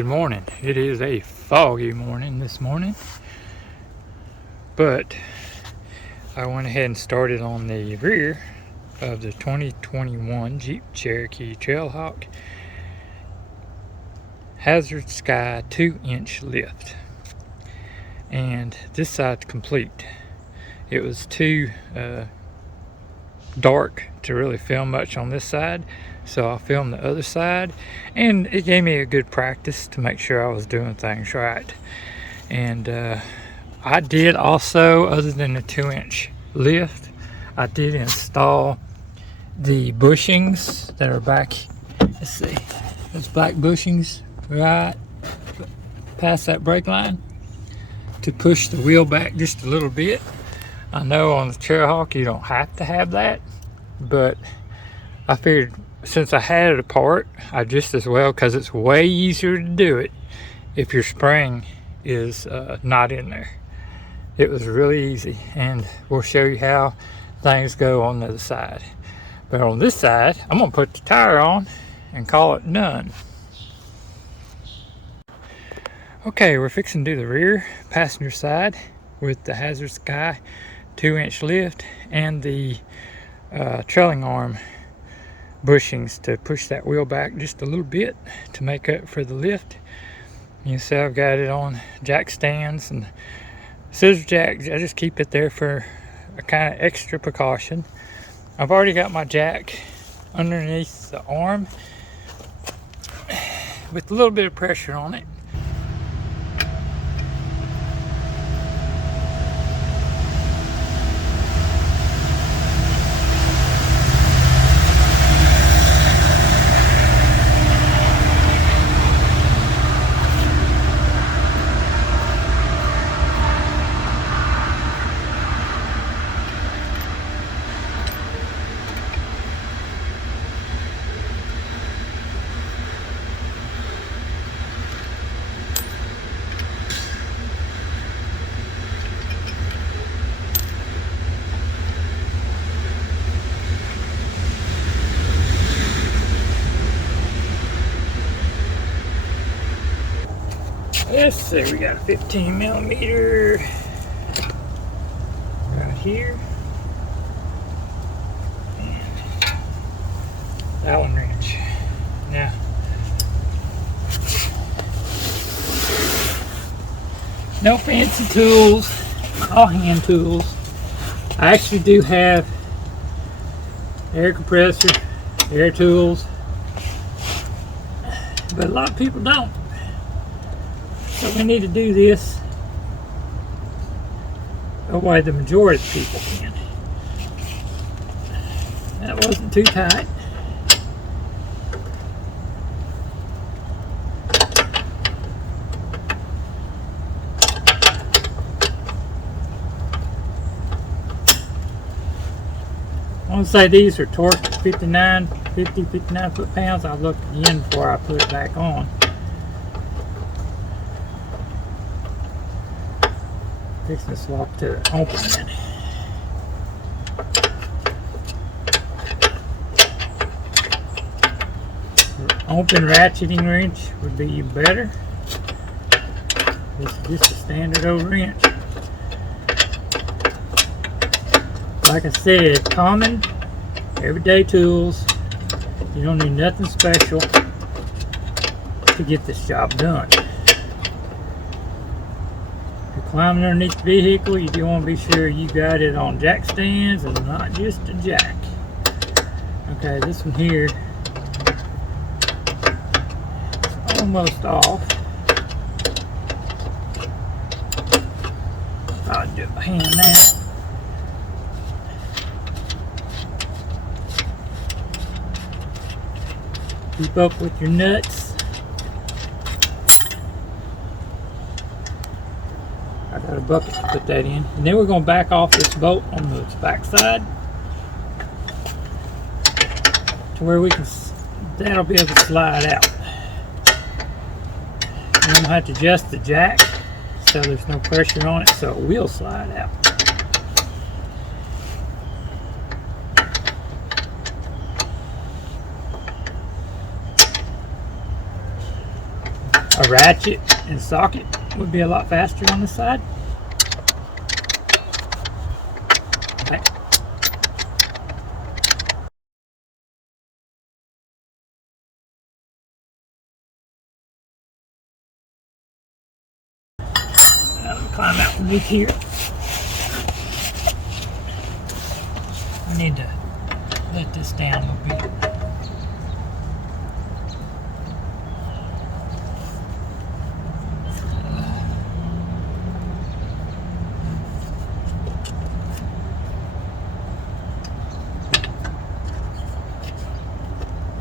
Good morning. It is a foggy morning this morning, but I went ahead and started on the rear of the 2021 Jeep Cherokee Trailhawk Hazard Sky 2-inch lift, and this side's complete. It was too dark to really film much on this side, so I filmed the other side, and it gave me a good practice to make sure I was doing things right. And I did also, other than the 2-inch lift, I did install the bushings that are back. Let's see, those black bushings right past that brake line to push the wheel back just a little bit. I know on the Trailhawk you don't have to have that, but I figured since I had it apart, I just as well, because it's way easier to do it if your spring is not in there. It was really easy, and we'll show you how things go on the other side. But on this side, I'm gonna put the tire on and call it done. Okay, we're fixing to do the rear passenger side with the Hazard Sky 2-inch lift and the trailing arm bushings to push that wheel back just a little bit to make up for the lift. You see I've got it on jack stands and scissor jacks. I just keep it there for a kind of extra precaution. I've already got my jack underneath the arm with a little bit of pressure on it. Let's see, we got a 15 millimeter right here, and Allen wrench. Now, no fancy tools, all hand tools. I actually do have air compressor, air tools, but a lot of people don't. So we need to do this the way the majority of people can. That wasn't too tight. I want to say these are torqued 59 foot-pounds. I'll look again before I put it back on. Fixing to swap to the open. Open ratcheting wrench would be even better. This is just a standard old wrench. Like I said, common, everyday tools. You don't need nothing special to get this job done. Climbing underneath the vehicle, you do want to be sure you got it on jack stands and not just a jack. Okay, this one here is almost off. I'll do it by hand now. Keep up with your nuts. I got a bucket to put that in, and then we're going to back off this bolt on the back side to where we can, that'll be able to slide out. I'm going to have to adjust the jack so there's no pressure on it, so it will slide out. a ratchet and socket would be a lot faster on this side. Okay. I'll climb out from this here. I need to let this down a little bit.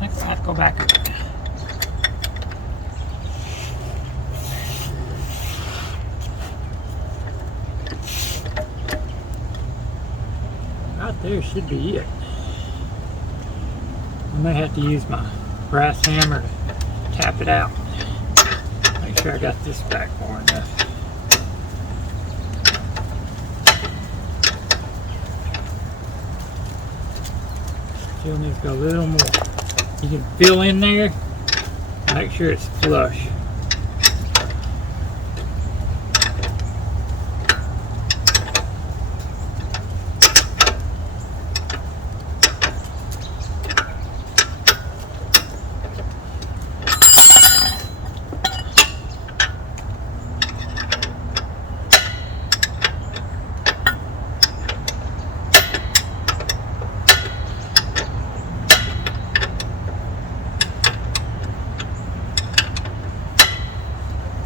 I have to go back. Right there should be it. I may have to use my brass hammer to tap it out. Make sure I got this back far enough. Still needs to go a little more. You can fill in there, make sure it's flush.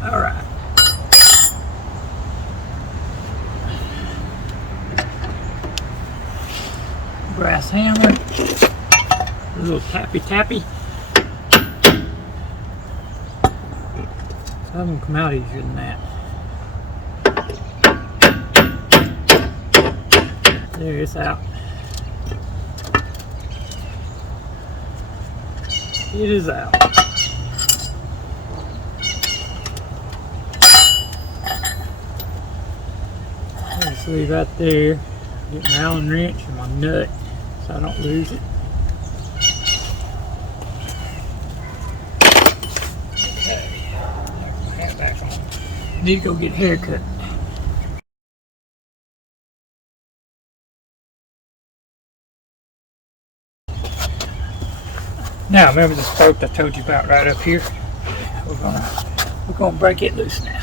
Alright. Brass hammer. A little tappy tappy. Some of them come out easier than that. There, it's out. It is out. Just leave right there. Get my Allen wrench and my nut so I don't lose it. Okay, put my hat back on. Need to go get a haircut. Now remember the spoke I told you about right up here? We're gonna break it loose now.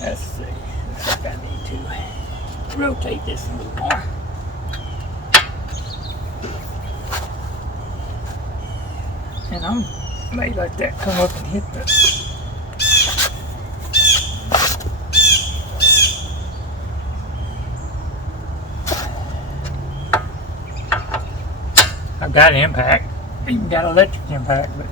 Let's see. Looks like I need to rotate this a little more. And I may let that come up and hit the I've got impact, even got electric impact, but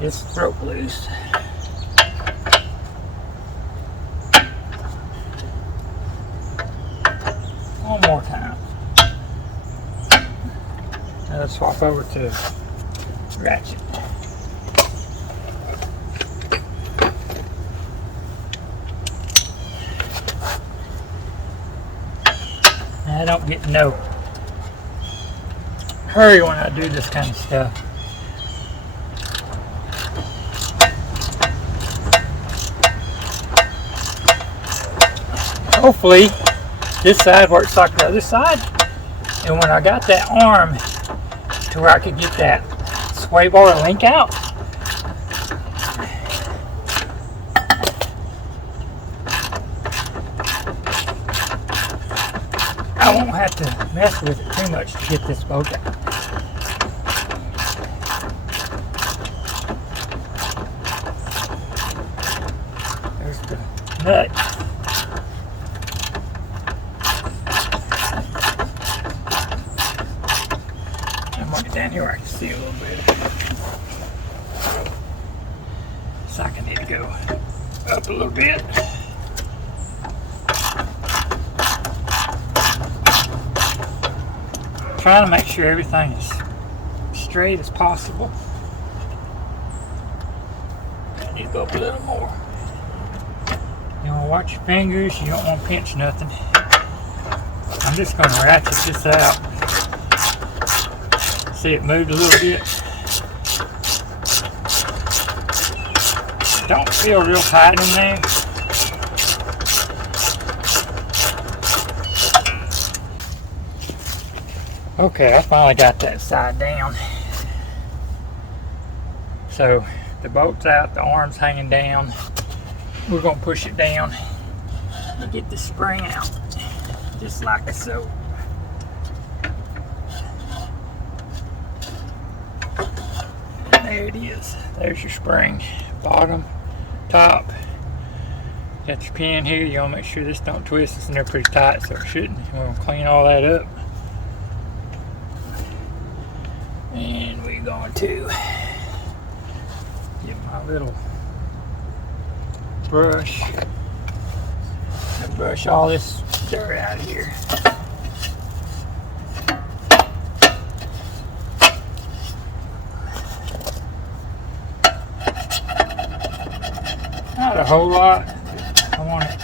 it's broke loose. One more time. Now let's swap over to ratchet. I don't get no hurry when I do this kind of stuff. Hopefully this side works like the other side, and when I got that arm to where I could get that sway bar link out, I won't have to mess with it too much to get this bolt out. There's the nut. I'm going to get down here where I can see a little bit. So I need to go up a little bit. Trying to make sure everything is straight as possible. go up a little more. You want to watch your fingers. You don't want to pinch nothing. I'm just going to ratchet this out. See, it moved a little bit. Don't feel real tight in there. Okay, I finally got that side down. So the bolt's out, the arm's hanging down. We're gonna push it down and get the spring out, just like so. And there it is. There's your spring. Bottom, top. Got your pin here. You wanna make sure this don't twist. It's in there pretty tight, so it shouldn't. We're gonna clean all that up. And we're going to get my little brush and brush all this dirt out of here. Not a whole lot. I want it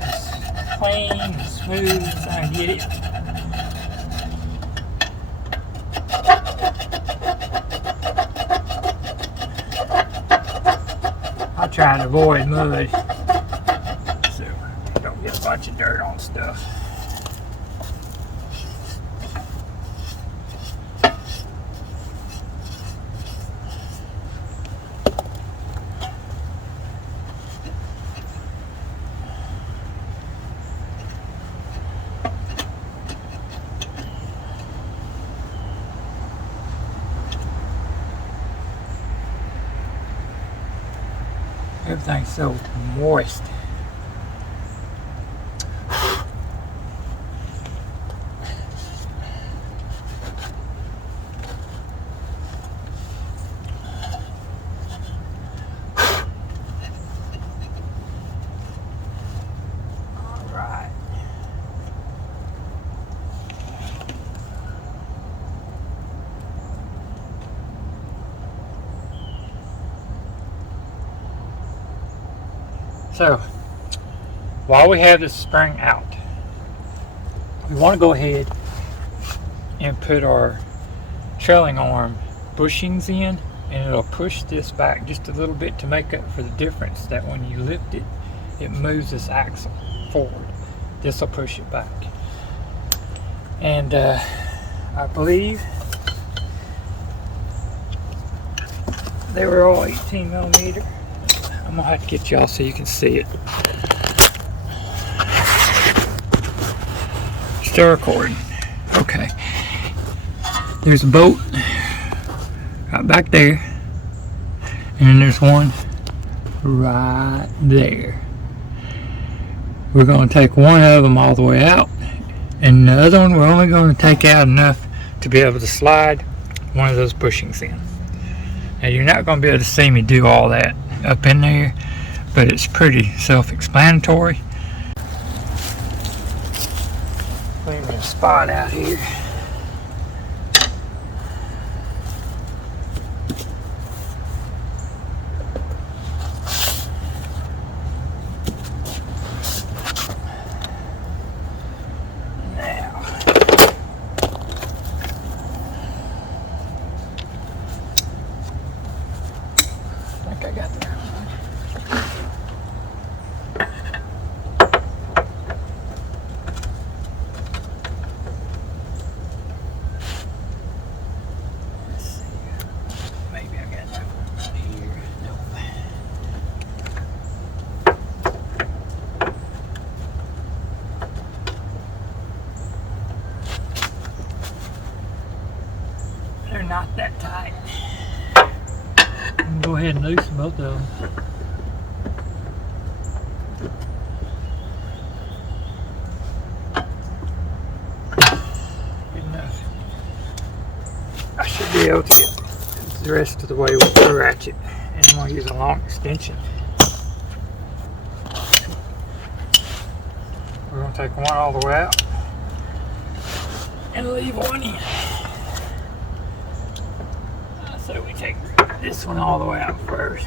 as clean and smooth as I can get it. I try to avoid mud, so don't get a bunch of dirt on stuff. Everything's so moist. All right. So, while we have this spring out, we want to go ahead and put our trailing arm bushings in, and it'll push this back just a little bit to make up for the difference that when you lift it, it moves this axle forward. This will push it back. And I believe they were all 18 millimeter. I'm gonna have to get y'all so you can see it. Still recording. Okay. There's a bolt right back there, and then there's one right there. We're gonna take one of them all the way out, and the other one we're only gonna take out enough to be able to slide one of those bushings in. Now you're not gonna be able to see me do all that up in there, but it's pretty self-explanatory. Clean the spot out here. Now, I think I got that. They're not that tight. I'm gonna go ahead and loosen both of them. Good enough. I should be able to get the rest of the way with the ratchet, and I'm gonna use a long extension. We're gonna take one all the way out and leave one in. So we take this one all the way out first.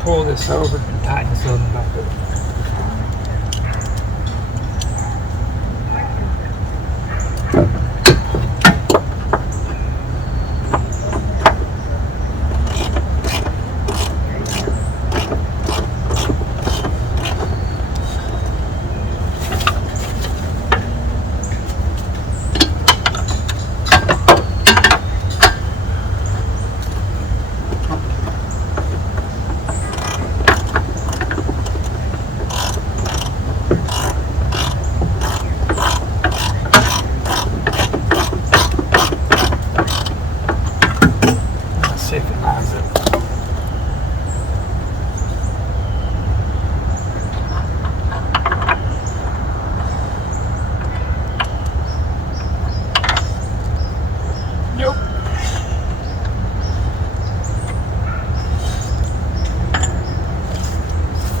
Pull this over and tighten this little back up. See if it lines up. Nope.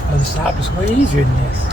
Other side was way easier than this.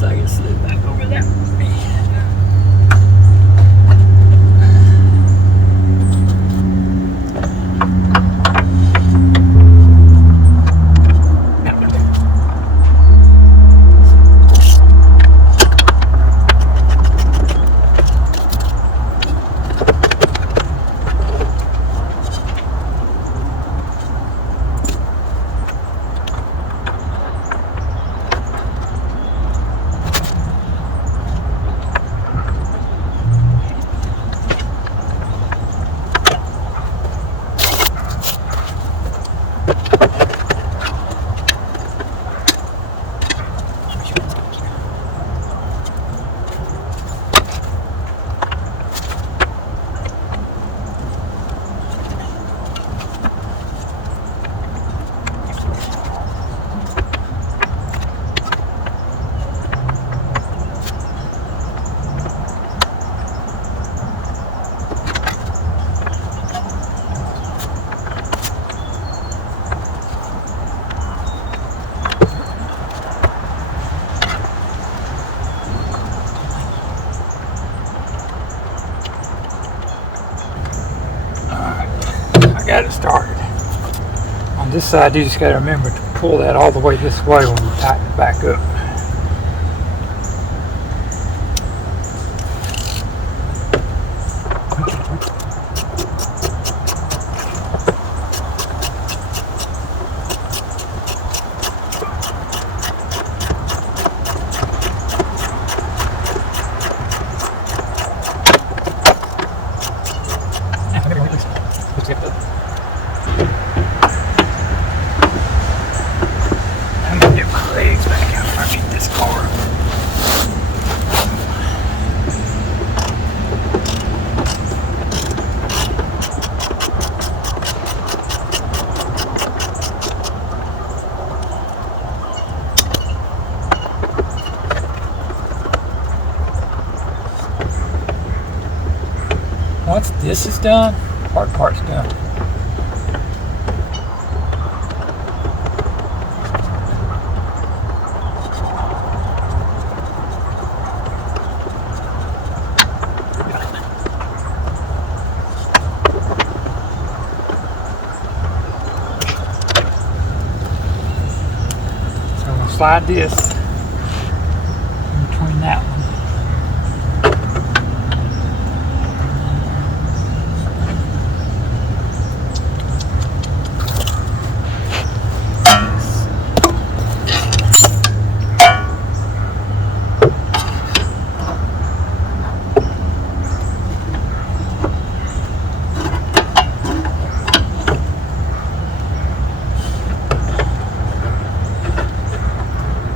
I can slip back over there. Got it started. On this side, you just got to remember to pull that all the way this way when you tighten it back up. once this is done, hard part's done. So I'm gonna slide this in between that one.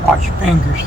Watch your fingers.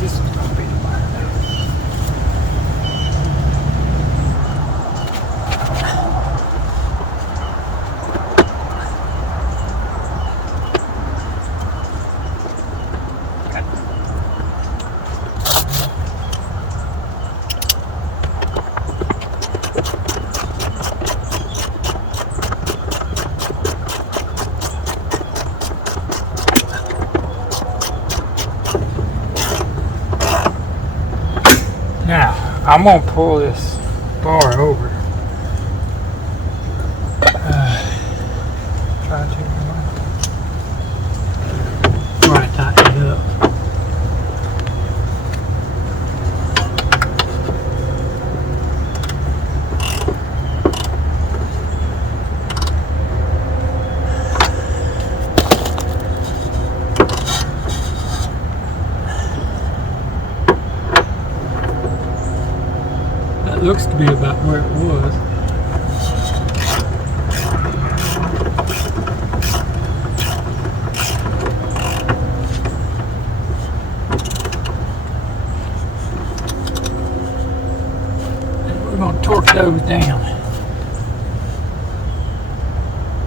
This is going to be the wire now. Now, I'm going to pull this bar over. Try to try to tighten it up. Looks to be about where it was. And we're going to torque those down.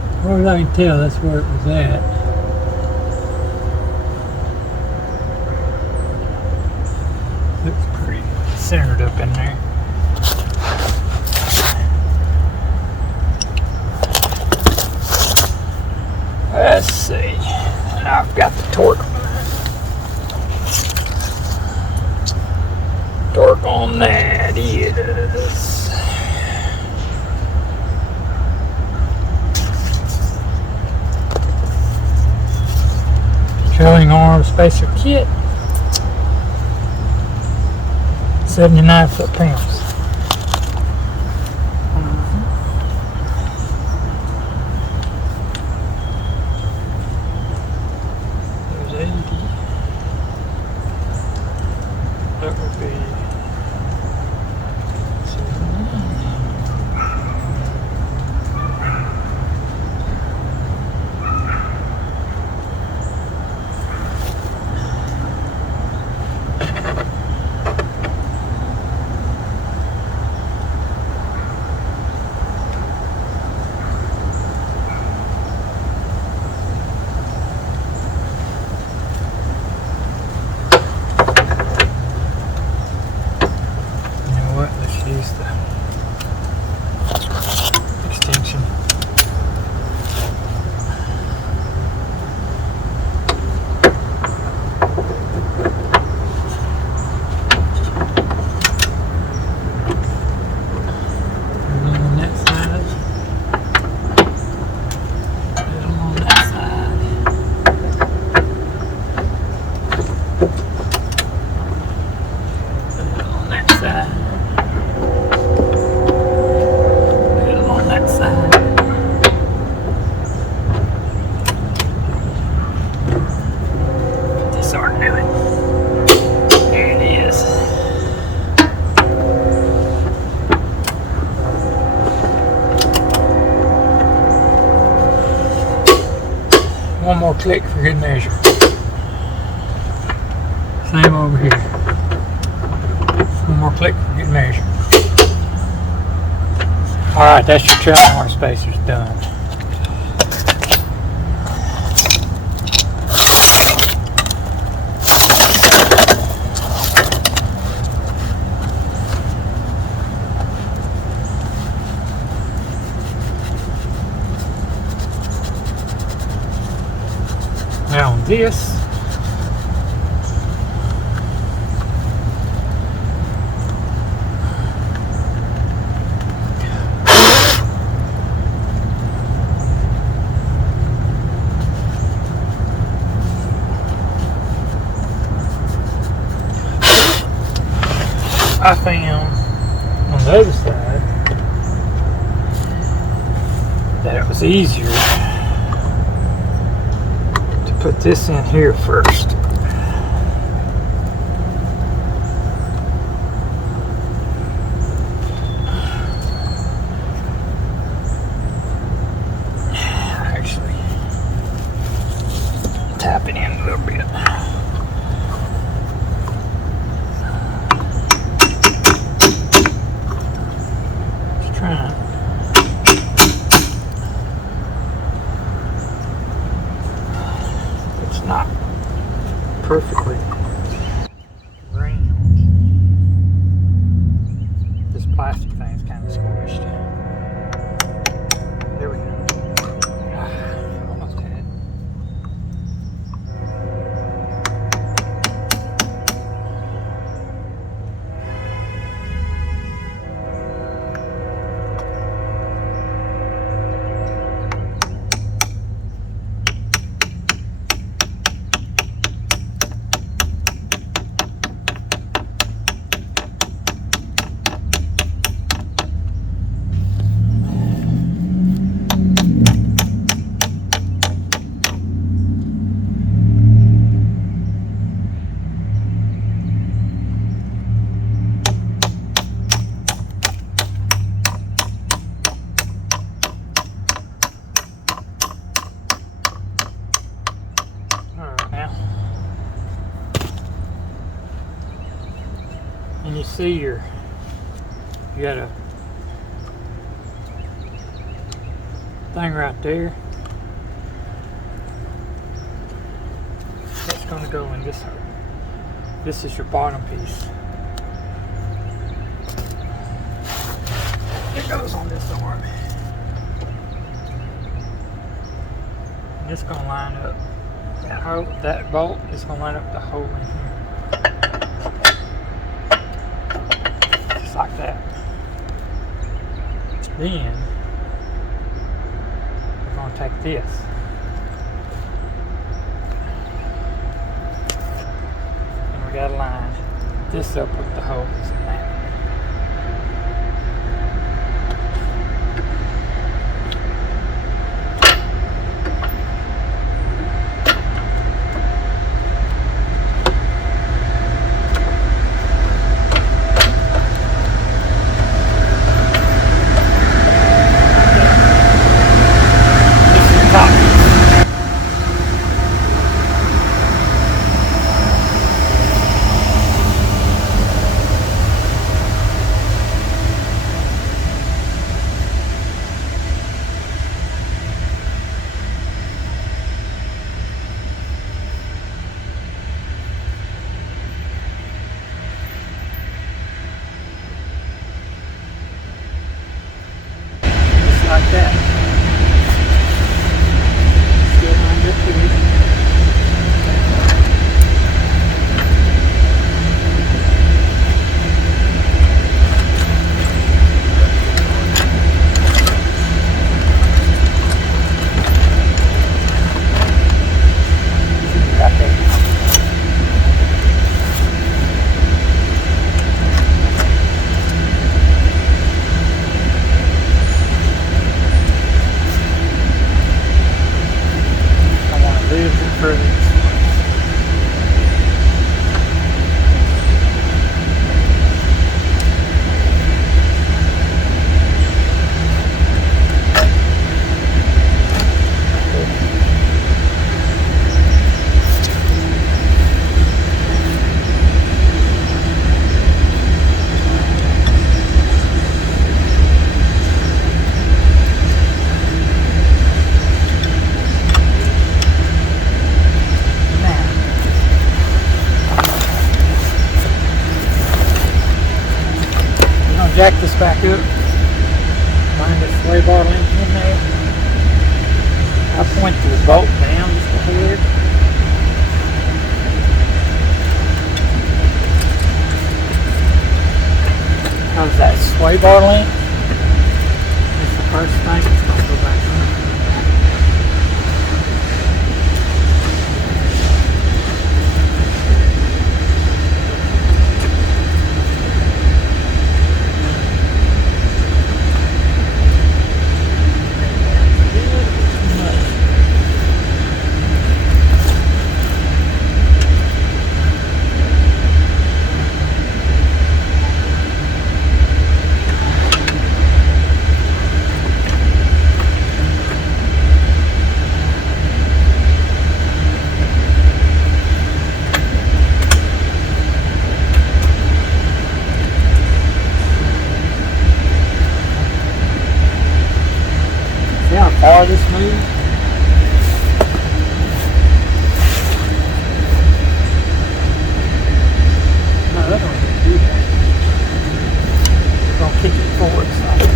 As far as I can tell, that's where it was at. Looks pretty centered up in there. Let's see. And I've got the torque. Torque on that is. Trailing arm spacer kit. 79 foot-pounds. That would be extension. On that side. On that side. On that side. click for good measure. Same over here. One more click for good measure. Alright, that's your trailing arm spacers done. Now on this, I found on the other side that it was easier to put this in here first. Actually, tap it in a little bit. It's not perfectly round. This plastic thing's kind of squished. There we go. Almost had it. And you see you got a thing right there. That's going to go in this hole. This is your bottom piece. It goes on this arm. And it's going to line up. That hole, that bolt is going to line up the hole in here. Just like that. Then we're going to take this. And we got to line this up with the holes in that. jack this back up. Find the sway bar link in there. I'll point the bolt down just a hair. How's that sway bar link? It's the first thing that's going to go back on. See how far this moves? No, that don't even do that. We're gonna kick it forward slightly.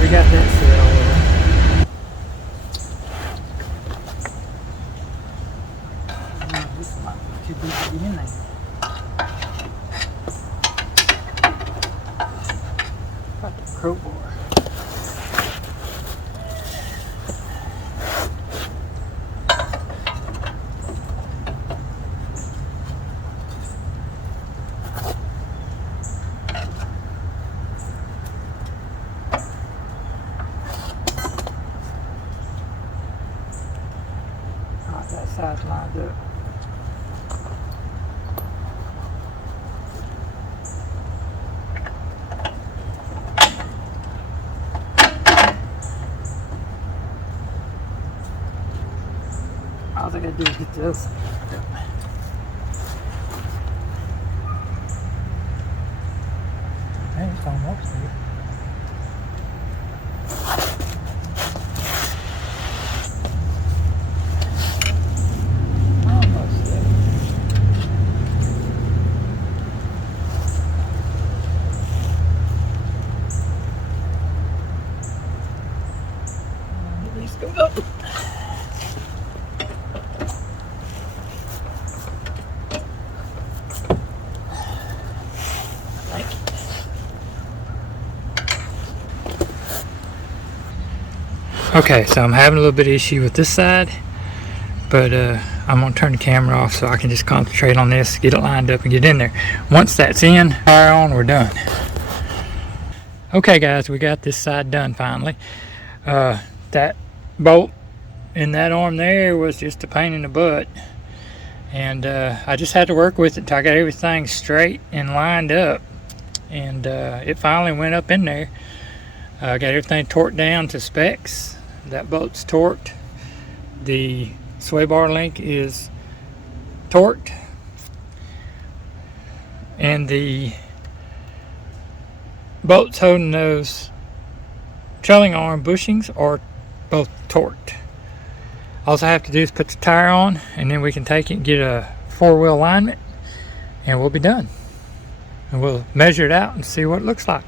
We got that set all over. Oh, this might be too big to get in there. Got the crowbar. That side's lined up. All I gotta do is get this. Hey, it's almost there. Go up. Okay, so I'm having a little bit of issue with this side, but I'm gonna turn the camera off so I can just concentrate on this, get it lined up and get in there. Once that's in, fire on, we're done. Okay guys, we got this side done finally. That bolt in that arm there was just a pain in the butt, and I just had to work with it till I got everything straight and lined up, and it finally went up in there. I got everything torqued down to specs. That bolt's torqued, the sway bar link is torqued, and the bolts holding those trailing arm bushings are both torqued. All I have to do is put the tire on, and then we can take it and get a four-wheel alignment, and we'll be done. And we'll measure it out and see what it looks like.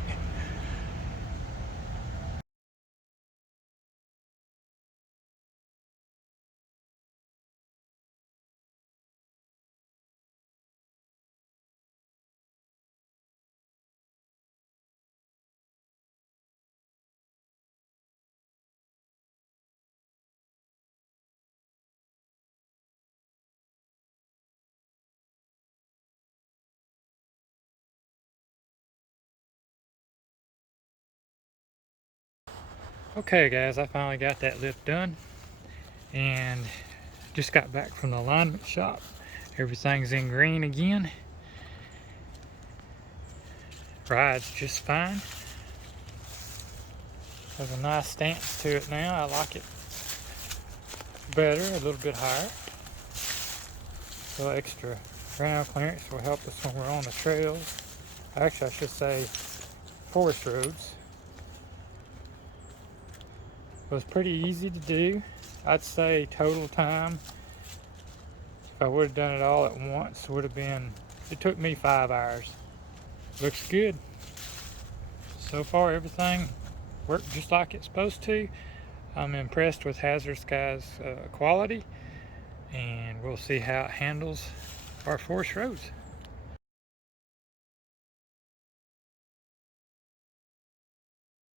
Okay guys, I finally got that lift done, and just got back from the alignment shop. Everything's in green again. Rides just fine. There's a nice stance to it now. I like it better, a little bit higher. A little extra ground clearance will help us when we're on the trails. Actually, I should say forest roads. It was pretty easy to do. I'd say total time, if I would have done it all at once, would have been, it took me 5 hours. Looks good. So far, everything worked just like it's supposed to. I'm impressed with Hazardous Guy's quality, and we'll see how it handles our forest roads.